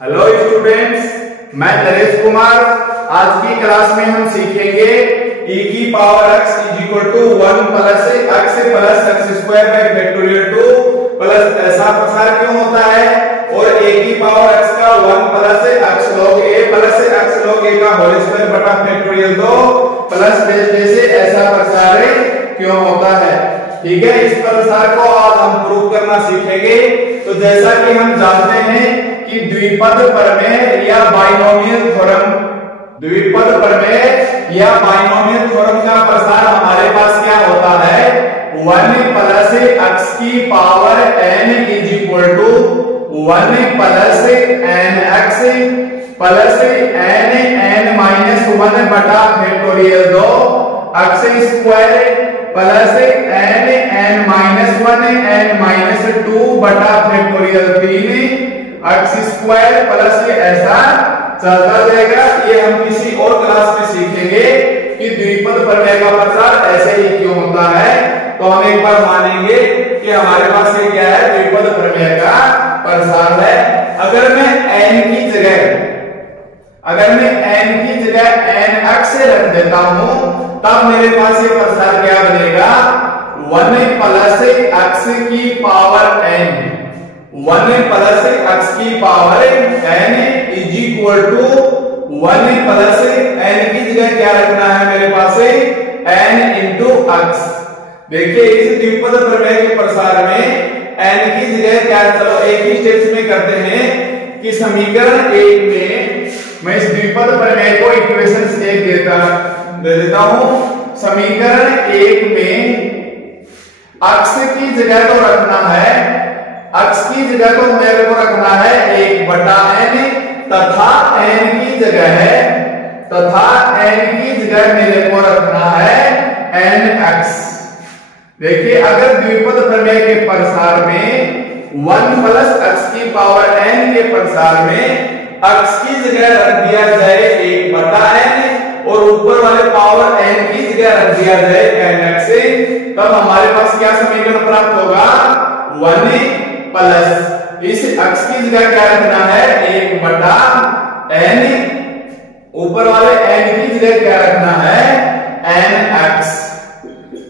Hello students, मैं नरेश कुमार। आज की क्लास में हम सीखेंगे e की power x is equal to 1 plus x square by factorial 2 plus ऐसा प्रसार क्यों होता है, और a की पावर x का 1 प्लस x log a का होल स्क्वायर बटा फैक्टोरियल 2 प्लस जैसे ऐसा प्रसार क्यों होता है। ठीक है, इस प्रसार को आज हम प्रूव करना सीखेंगे। तो जैसा कि हम जानते हैं कि द्विपद प्रमेय या बाइनोमियल थ्योरम का प्रसार हमारे पास क्या होता है, 1 प्लस x की power n is equal to 1 plus nx plus n minus 1 बटा factorial 2 x square plus n minus 1 n minus 2 बटा फैक्टोरियल 3 x स्क्वायर प्लस ऐसा चलता जाएगा। ये हम किसी और क्लास में सीखेंगे कि द्विपद प्रमेय का प्रसार ऐसे ही क्यों होता है। तो हम एक बार मानेंगे कि हमारे पास ये क्या है, द्विपद प्रमेय का प्रसार है। अगर मैं n की जगह nx रख देता हूं, तब मेरे पास ये प्रसार क्या बनेगा, 1 प्लस x की पावर n 1 प्लस x की power n is equal to 1 plus n की जगह क्या रखना है मेरे पास, n इंटू x। देखिए इस द्विपद प्रमेय के प्रसार में n की जगह क्या, चलो एक ही स्टेप्स में करते हैं कि समीकरण 1 में मैं इस द्विपद प्रमेय को इक्वेशन 1 दे देता हूं। समीकरण 1 में x की जगह तो रखना है, x की जगह तो मेरे को रखना है 1 बटा n तथा n की जगह मेरे को रखना है nx। देखिए अगर द्विपद प्रमेय के प्रसार में 1 प्लस x की पावर n के प्रसार में x की जगह रख दिया जाए 1 बटा n और ऊपर वाले पावर n की जगह रख दिया जाए nx, तब हमारे पास क्या समीकरण प्राप्त होगा, 1 प्लस इस x की जगह क्या रखना है, 1 बटा n, ऊपर वाले n की जगह क्या रखना है, nx।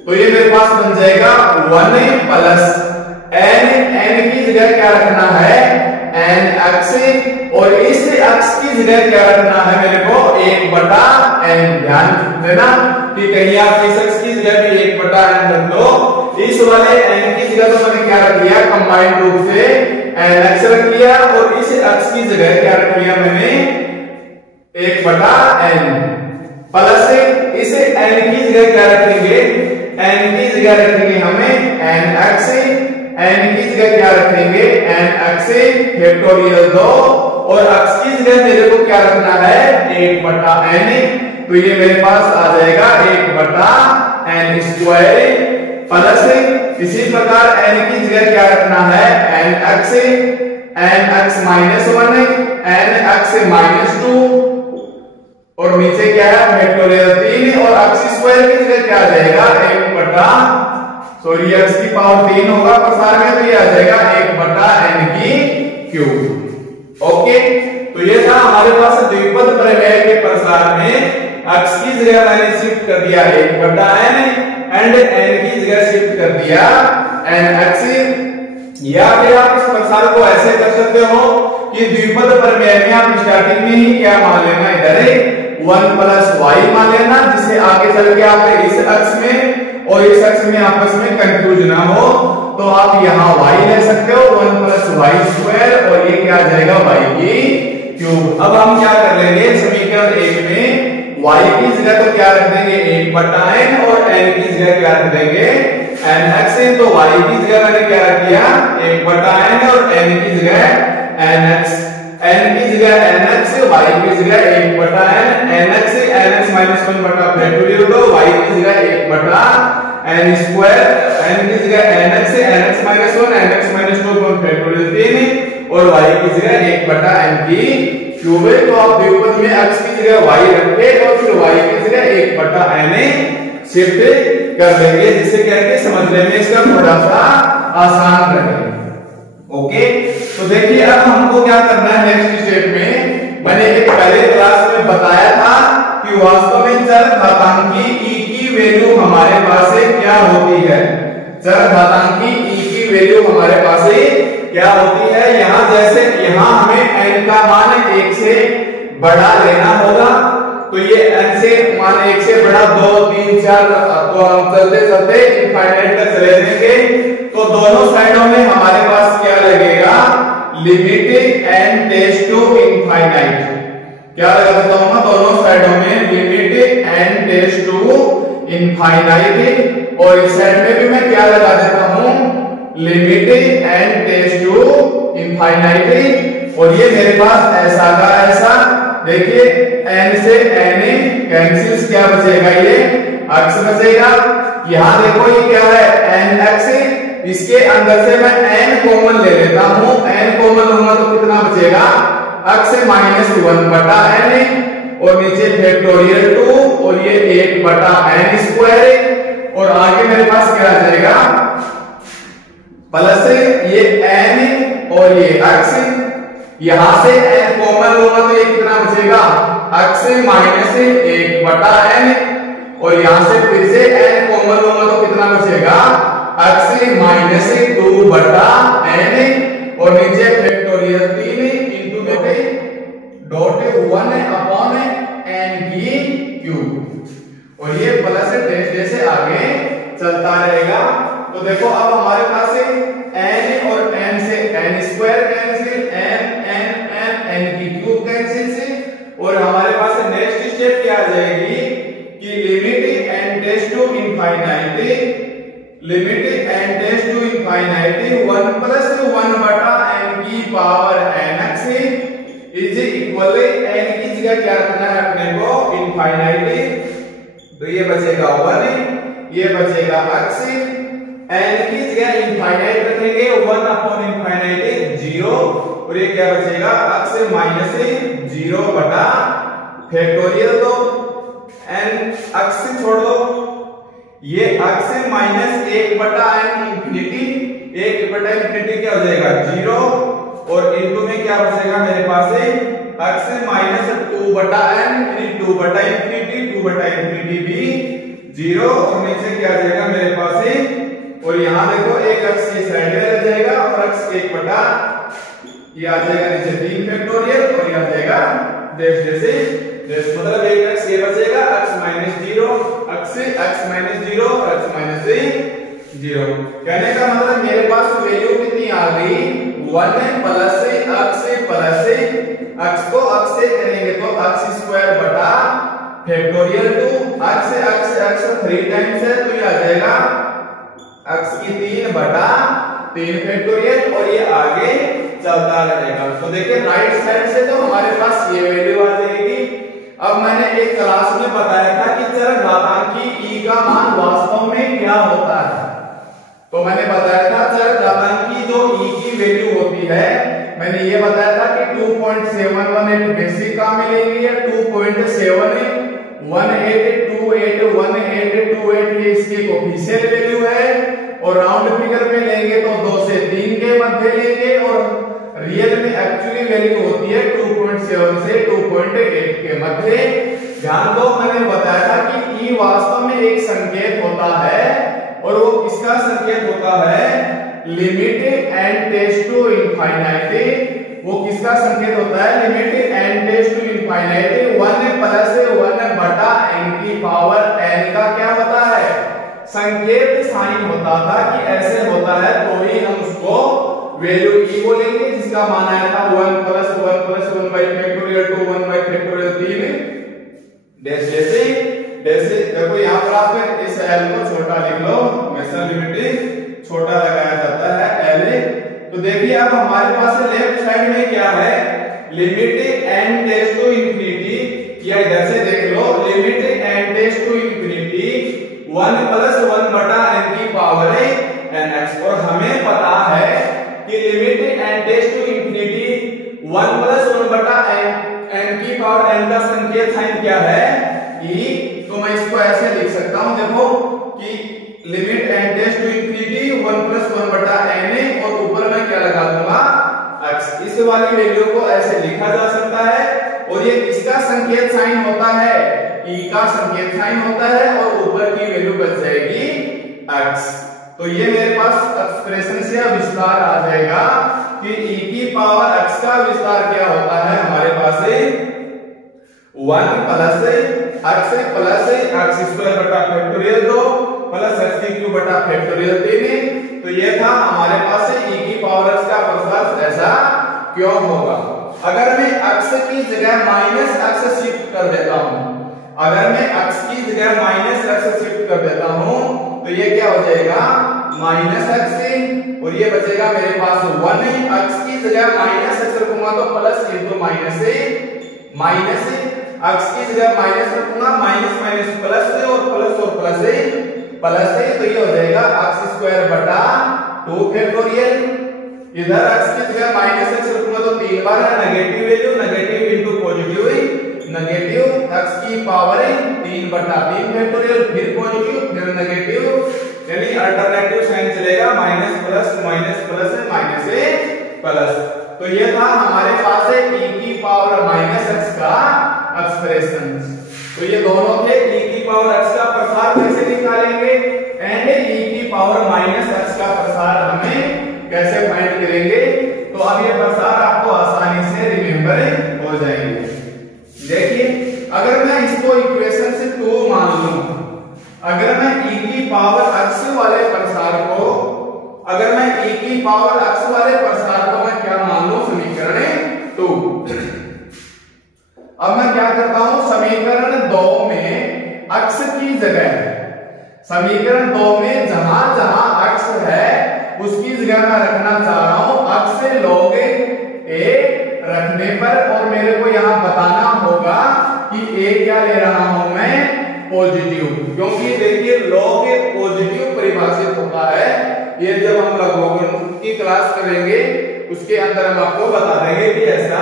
तो ये मेरे पास बन जाएगा 1 प्लस n की जगह क्या रखना है, nx, और इस x की जगह क्या रखना है मेरे को, 1 बटा n। ध्यान देना कि कहीं आप इस x की जगह भी 1 बटा n रख दो, इस वाले n की जगह तो मैंने क्या रख लिया, कंबाइंड रूप से nx रख लिया, और इस x की जगह क्या रख लिया मैंने, 1 बटा n, प्लस इस n की जगह क्या रखेंगे, n की जगह रखेंगे हमें nx, n की जगह क्या रखेंगे, nx फैक्टोरियल 2, और x की जगह मेरे को क्या रखना है, 1 बटा n। तो ये मेरे पास आ जाएगा 1 बटा n स्क्वायर, प्लस इसी प्रकार n की जगह क्या रखना है, nx माइनस 1 nx माइनस 2, और नीचे क्या है फैक्टोरियल 3, और x स्क्वायर की जगह क्या आ जाएगा, 1 बटा x की पावर 3 होगा प्रसार में, तो ये आ जाएगा 1 बटा n की क्यूब। ओके, तो ये था हमारे पास द्विपद प्रमेय के प्रसार में x की जगह मैंने शिफ्ट कर दिया 1 बटा n एंड n की जगह शिफ्ट कर दिया nx। या फिर आप इस प्रसार को ऐसे कर सकते हो कि द्विपद प्रमेय में आप स्टार्टिंग में ही क्या मान लेना, इधर 1 प्लस y मान लेना, जिससे आगे चल के आप इस अक्ष में और इस अक्ष में आपस में कंफ्यूज ना हो, तो आप यहाँ y ले सकते हो 1 प्लस y स्क्वायर, और ये क्या आ जाएगा, y की क्यूब। अब हम क्या कर लेंगे, समीकरण 1 में y की जगह तो क्या रख देंगे, 1 बटा n, और n की जगह क्या रख देंगे, nx। तो y की जगह मैंने क्या रख दिया, 1 बटा n, और n की जगह nx, n की जगह nx, y की जगह 1 बटा n, nx माइनस 1 बटा फैक्टोरियल 2, y की जगह 1 बटा n स्क्वायर, n की जगह nx minus 1 nx minus 2 factorial 3, और y की जगह 1 बटा n की क्यूब। तो आप द्विपद में x की जगह y रखे और फिर y की जगह 1 बटा n शिफ्ट कर देंगे, जिससे क्या है समझने में इसका थोड़ा सा आसान रहेगा। ओके, तो देखिए अब हमको क्या करना है नेक्स्ट स्टेप चरघातांकी e की वैल्यू हमारे पास क्या होती है, यहाँ जैसे यहाँ हमें n का मान 1 से बड़ा लेना होगा, तो ये n से मान 1 से बड़ा 2 3 4 तो हम चलते चलते इनफाइनाइट तक चले जाएंगे। तो दोनों साइडों में हमारे पास क्या लगेगा, limit n tends to infinite. क्या लगा देता हूं मैं दोनों साइडों में, limit n tends to infinite, और इस साइड में भी मैं क्या लगा देता हूं, limit n tends to infinite. और ये मेरे पास ऐसा का ऐसा, देखिए n से n कैंसिल, क्या बचेगा, ये x बचेगा। यहां देखो ये क्या है, nx, इसके अंदर से मैं n कॉमन ले लेता हूं, n कॉमन लूंगा तो कितना बचेगा, x माइनस 1 बटा n, और नीचे फैक्टोरियल 2, और ये 1 बटा n स्क्वायर, और आगे मेरे पास क्या आ जाएगा, प्लस ये n और ये x, यहां से n कॉमन लूंगा तो ये कितना बचेगा, x माइनस 1 बटा n, और यहां से फिर से n कॉमन लूंगा तो कितना बचेगा, x माइनस 2 बटा n, और नीचे factorial 3 into dot 1 upon n की क्यूब, और ये प्लस टेस्ट से आगे चलता रहेगा। तो देखो अब हमारे पास n और n से n स्क्वायर कैंसिल, n की क्यूब कैंसिल से, और हमारे पास नेक्स्ट स्टेप क्या आ जाएगी कि limit n tends to infinite, limit n tends to infinite 1 plus 1 बटा n की power nx is equal, n की जगह क्या रखना है अपने को, इनफाइनाइट, तो ये बचेगा 1, ये बचेगा x, n की जगह इनफाइनाइट रखेंगे 1 अपॉन इनफाइनाइट 0, और ये क्या बचेगा, x माइनस 0 बटा फैक्टोरियल, तो n x छोड़ दो, ये x माइनस 1 बटा n इंफिनिटी, 1 बटा इंफिनिटी क्या हो जाएगा 0, और इनटू में क्या बचेगा मेरे पास x माइनस 2 बटा n, यानी 2 बटा इंफिनिटी, 2 बटा इंफिनिटी भी 0, और नीचे क्या आ जाएगा मेरे पास, और यहाँ देखो एक x की साइड में रह जाएगा, और x 1 बटा ये आ जाएगा नीचे 3 फैक्टोरियल, और ये आ जाएगा जैसे मतलब एक x ये बचेगा, x minus 0, x minus 0, x minus 0। कहने का मतलब मेरे पास वैल्यू कितनी आ गई, 1 प्लस x को x से करेंगे तो x स्क्वायर बटा फैक्टोरियल 2, x 3 टाइम्स है तो ये आ जाएगा x की 3 बटा 3 फैक्टोरियल, और ये आगे चलता रहेगा। तो देखिए राइट साइड से तो हमारे पास ये वैल्यू आ जाएगी। अब मैंने एक क्लास में बताया था कि चरघातांकी e का मान वास्तव में क्या होता है, तो मैंने बताया था चरघातांकी जो e की वैल्यू होती है, मैंने ये बताया था कि 2.718 बेसिक का मिलेगी, या 2.718281828 ये इसकी कोफिशिएंट वैल्यू है, और राउंड फिगर में लेंगे तो 2 से 3 के मध्य लेंगे, और रियल में एक्चुअली वैल्यू होती है 2.7 से 2.8 के मध्य। ध्यान दो, मैंने बताया था कि e वास्तव में एक संकेत होता है, और वो किसका संकेत होता है, limit n tends to infinite, वो किसका संकेत होता है, limit n tends to infinite 1 plus 1 बटा n की पावर n का क्या होता है, संकेत साइन होता था कि ऐसे होता है तो ही हम उसको वैल्यू e बोलेंगे, जिसका मान आया था 1 plus 1 by factorial 2 1 by factorial 3 जैसे देखो यहाँ पर आप इस l को छोटा लिख लो, हमेशा लिमिट छोटा लगाया जाता है l। तो देखिए अब हमारे पास लेफ्ट साइड में क्या है, limit n tends to infinity, या इधर से देख लो limit n tends to infinity 1 plus 1 बटा n की पावर nx, और हमें पता है कि limit n tends to infinity 1 plus 1 बटा n की पावर n का संकेत साइन क्या है, e। तो मैं इसको ऐसे लिख सकता हूं, देखो कि limit n tends to infinity 1 plus 1 बटा n, और ऊपर मैं क्या लगा दूंगा x। इस वाली वैल्यू को ऐसे लिखा जा सकता है, और ये किसका संकेत साइन होता है, e का संकेत साइन होता है, और ऊपर की वैल्यू बच जाएगी x। तो ये मेरे पास एक्सप्रेशन से विस्तार आ जाएगा कि e की पावर x का विस्तार क्या होता है हमारे पास 1 प्लस x स्क्वायर बटा फैक्टोरियल 2 प्लस x की क्यूब बटा फैक्टोरियल 3। तो ये था हमारे पास e की पावर x का प्रसार ऐसा क्यों होगा। अगर मैं x की जगह माइनस x शिफ्ट कर देता हूं, अगर मैं x की जगह माइनस x शिफ्ट कर देता हूं तो ये क्या हो जाएगा माइनस x और ये बचेगा मेरे पास 1। x की जगह माइनस x रखूंगा तो plus into minus minus x की जगह माइनस रखूंगा माइनस माइनस प्लस और प्लस तो ये हो जाएगा x स्क्वायर बटा 2 फैक्टोरियल। इधर x की जगह माइनस x रखूंगा तो 3 बार है negative value, negative into positive negative x की पावर 3 बटा 3 फैक्टोरियल, फिर पॉजिटिव फिर नेगेटिव, यानी अल्टरनेटिव साइन चलेगा माइनस प्लस प्लस। तो ये था हमारे पास e की पावर माइनस x का एक्सप्रेशन। तो ये दोनों थे e की पावर x का प्रसार कैसे निकालेंगे एंड e की पावर माइनस x का प्रसार हमें कैसे फाइंड करेंगे। तो अब ये प्रसार आपको आसानी से रिमेंबर हो जाएंगे। देखिए अगर मैं इसको इक्वेशन से 2 मान लूं, अगर मैं e की पावर x वाले प्रसार को अगर मैं e की पावर x वाले प्रसार को मैं क्या मान लूं समीकरण 2। अब मैं क्या करता हूं समीकरण 2 में x की जगह समीकरण 2 में जहां जहां x है उसकी जगह मैं रखना चाह रहा हूं x से log a रखने पर, और मेरे को यहां बताना होगा कि a क्या ले रहा हूं मैं पॉजिटिव, क्योंकि देखिए log a पॉजिटिव परिभाषित होता है। ये जब हम लघुगुणन की क्लास करेंगे उसके अंदर हम आपको बता देंगे कि ऐसा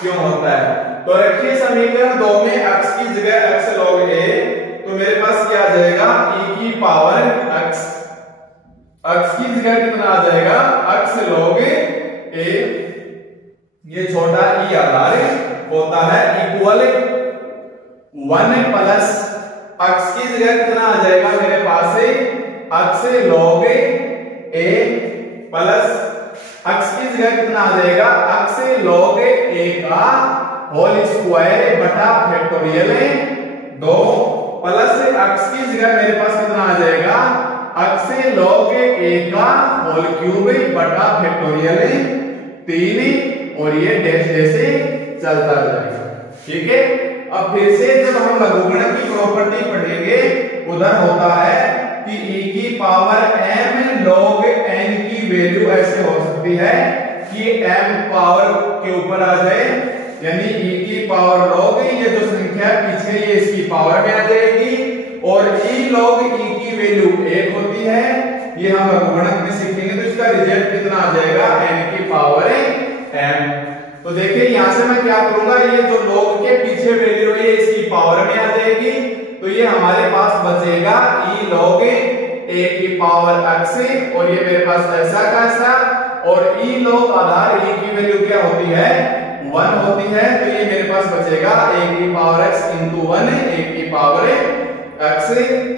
क्यों होता है। तो रखिए समीकरण 2 में x की जगह x log a, तो मेरे पास क्या आ जाएगा e की पावर x की जगह कितना आ जाएगा x log a, ये छोटा e आधार होता है इक्वल 1 प्लस x की जगह कितना आ जाएगा मेरे पास x log a plus x की जगह कितना आ जाएगा x log a का होल स्क्वायर बटा फैक्टोरियल 2 प्लस x की जगह मेरे पास कितना आ जाएगा x log a का होल क्यूब बटा फैक्टोरियल 3, और ये डैश जैसे चलता जाएगा। ठीक है, अब फिर से जब हम लघुगणक की प्रॉपर्टी पढ़ेंगे उधर होता है कि e की पावर m log n की वैल्यू ऐसे हो सकती है कि m पावर के ऊपर आ जाए, यानी e की पावर log ये जो संख्या पीछे ये इसकी पावर में आ जाएगी, और e log e की वैल्यू 1 होती है। ये हम लघुगणक में सीखेंगे तो इसका रिजल्ट कितना आ जाएगा n की पावर m। तो देखिए यहां से मैं क्या करूंगा, ये जो log के पीछे वैल्यू है इसकी पावर में आ जाएगी, तो ये हमारे पास बचेगा e log a की पावर x, और ये मेरे पास ऐसा का ऐसा, और e log आधार e की वैल्यू क्या होती है 1 होती है, तो ये मेरे पास बचेगा a की पावर x इंटू 1 a की पावर x।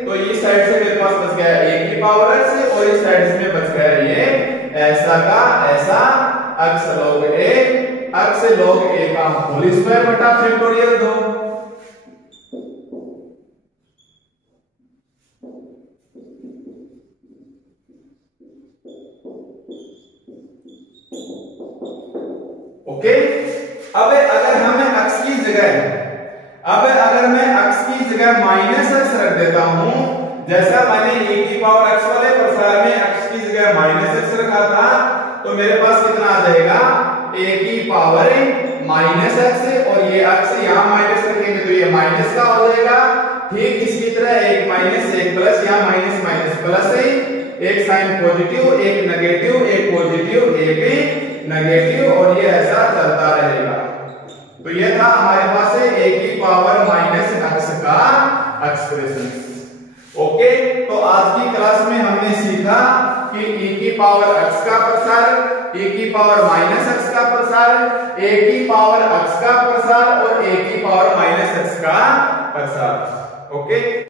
तो इस साइड से मेरे पास बच गया a की पावर x, और इस साइड से बच गया ये ऐसा का ऐसा x log a का होल स्क्वायर बटा फैक्टोरियल 2। ओके, अब अगर हमें x की जगह अगर मैं x की जगह माइनस x रख देता हूं, जैसा मैंने e की पावर x वाले प्रसार में x की जगह माइनस x रखा था, तो मेरे पास कितना आ जाएगा a की पावर माइनस x, और ये x यहां माइनस रखेंगे तो ये माइनस का हो जाएगा। ठीक इसी तरह एक माइनस एक प्लस, यहां माइनस माइनस प्लस है, एक साइन पॉजिटिव एक नेगेटिव एक पॉजिटिव एक नेगेटिव, और ये ऐसा चलता रहेगा। तो ये था हमारे पास a की पावर माइनस x का एक्सप्रेशन। ओके, तो आज की क्लास में हमने सीखा कि e की पावर x का प्रसार, e की पावर माइनस x का प्रसार, a की पावर x का प्रसार और a की पावर माइनस x का प्रसार। ओके।